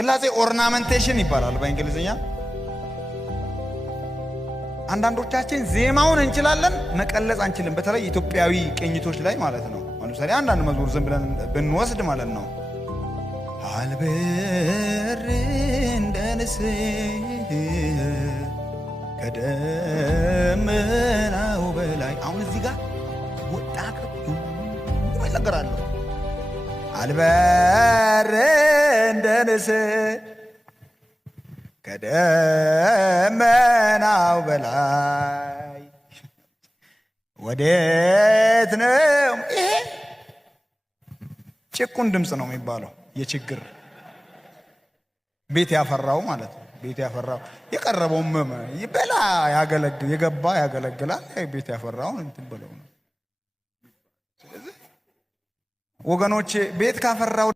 ቅላጼ ኦርናመንቴሽን ይባላል በእንግሊዝኛ። አንዳንዶቻችን ዜማውን እንችላለን መቀለጽ አንችልም። በተለይ ኢትዮጵያዊ ቅኝቶች ላይ ማለት ነው። ለምሳሌ አንዳንድ መዝሙር ዝም ብለን ብንወስድ ማለት ነው አልበር እንደ ንስር ከደመናው በላይ አሁን እዚህ ጋር ወጣ ይነገራል። አልበር እንደ ንስር ከደመናው በላይ ወዴት ነው? ይሄ ጭቁን ድምፅ ነው የሚባለው። የችግር ቤት ያፈራው ማለት ነው። ቤት ያፈራው የቀረበው ይበላ ያገለግል የገባ ያገለግላል። ቤት ያፈራውን እንትን ብለው ነው። ስለዚህ ወገኖቼ ቤት ካፈራው